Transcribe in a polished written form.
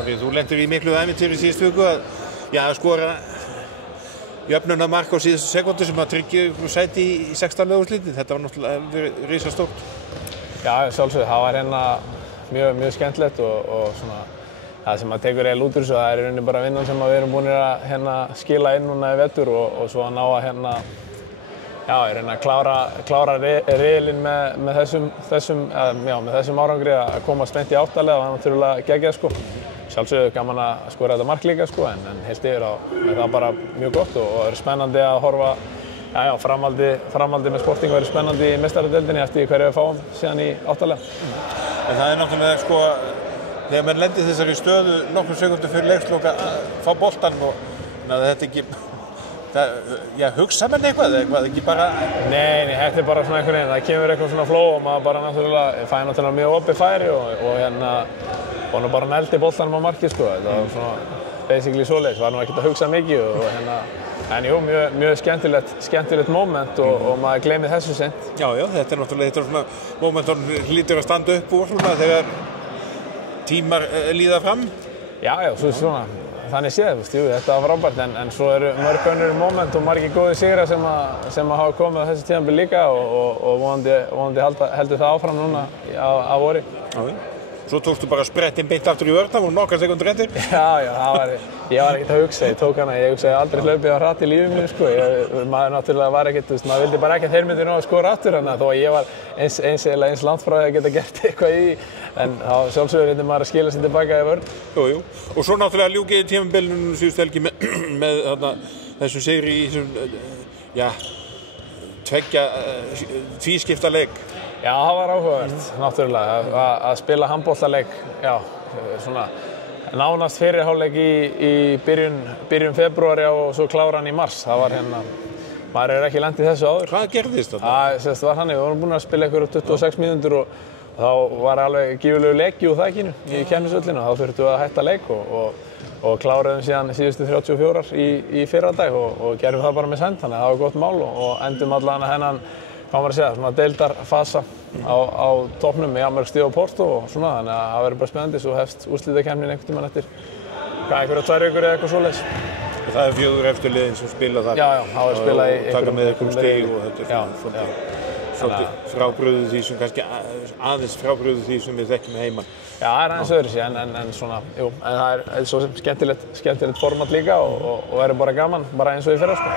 Orri, þú lentir í miklu ævintýri síðustu viku að skora jöfnunarmark á síðustu sekúndu sem að tryggja sæti í 16 úrslitin. Þetta var náttúrulega risastórt. Já, sjálfsögðu. Það var mjög skemmtilegt og svona það sem að tekur eiginlega út úr þessu, það í rauninni bara vinnan sem við erum búin að skila inn núna í vetur og svo að ná að í rauninni að klára riðilinn með þessum árangri að komast beint í áttalega og það er náttúrulega geggjað sko. Sjálfsögðu gaman að skora þetta mark líka sko, en heilt yfir er það bara mjög gott og er spennandi að horfa framhaldi með Sporting verður spennandi í meistaradeildinni eftir hverju við fáum síðan í áttalega. En það er náttúrulega sko, þegar mann lendir þessari stöðu nokkrum sekúndum fyrir leikslok að fá boltann og þetta ekki hugsa menn eitthvað ekki bara... Nei, þetta er bara svona einhvern veginn, það kemur eitthvað svona flow og maður bara náttúrulega mjög opið færi og bara neldi boltanum á markið sko. Þetta var svona basically svoleiðis, var ekkert að hugsa mikið en jú, mjög skemmtilegt moment og maður gleymir þessu seint. Já, þetta er náttúrulega svona moment sem hlýtur að standa upp úr svona þegar tímar líða fram. Já, svona. Þannig séð, þetta var frábært en svo eru mörg önnur moment og margir góðir sigrar sem hafa komið á þessu tímabili líka og vonandi heldur það áfram núna á vori. Svo tókstu bara sprettinn beint aftur í vörn, það voru nokkrar sekúndur eftir. Já, ég var ekkert að hugsa, ég hugsaði aldrei hlaupið á hratt í lífið mínu sko. Maður náttúrulega var ekkert, maður vildi bara ekki að þeir myndi ná að skora aftur þó að ég var eins langt frá að geta gert eitthvað í en þá sjálfsögur reyndi maður að skila sér tilbaka í vörn. Jú, og svo náttúrulega ljúkið tímabilinu síðustu helgi með þessum sigri í þessum tveggja tvískipta leik. Já, það var áhugavert, náttúrulega, að spila handboltaleik, svona nánast fyrirhálfleik í byrjun febrúari og svo klára hann í mars. Það var maður er ekki lent í þessu áður. Hvað gerðist þetta? Það var við vorum búin að spila ykkur 26 mínútur og þá var alveg gífurlegur leki úr þækinu í keppnisvöllinu og þá þurftum við að hætta leik og kláruðum síðan síðustu 34 í fyrradag og gerðum það bara með send, þannig að það var gott mál og endum allan hennan svona deildarfasa á toppnum í Ameríku stíð og Porto og svona, þannig að það verður bara spennandi svo hefst úrslitakeppnin einhvern tímann eftir einhverjar 2 vikur eða eitthvað svoleiðis. Það er 4 efstu liðin sem spila þar. Já, það er spilað í taka með einhverjum stig og þetta er svolítið frábrugðið því sem kannski aðeins frábrugðið því sem við þekkjum heima. Já, það er aðeins öðruvísi en svona, en það er svo skemmtilegt format líka og verður bara gaman, bara eins og í fyrra sko.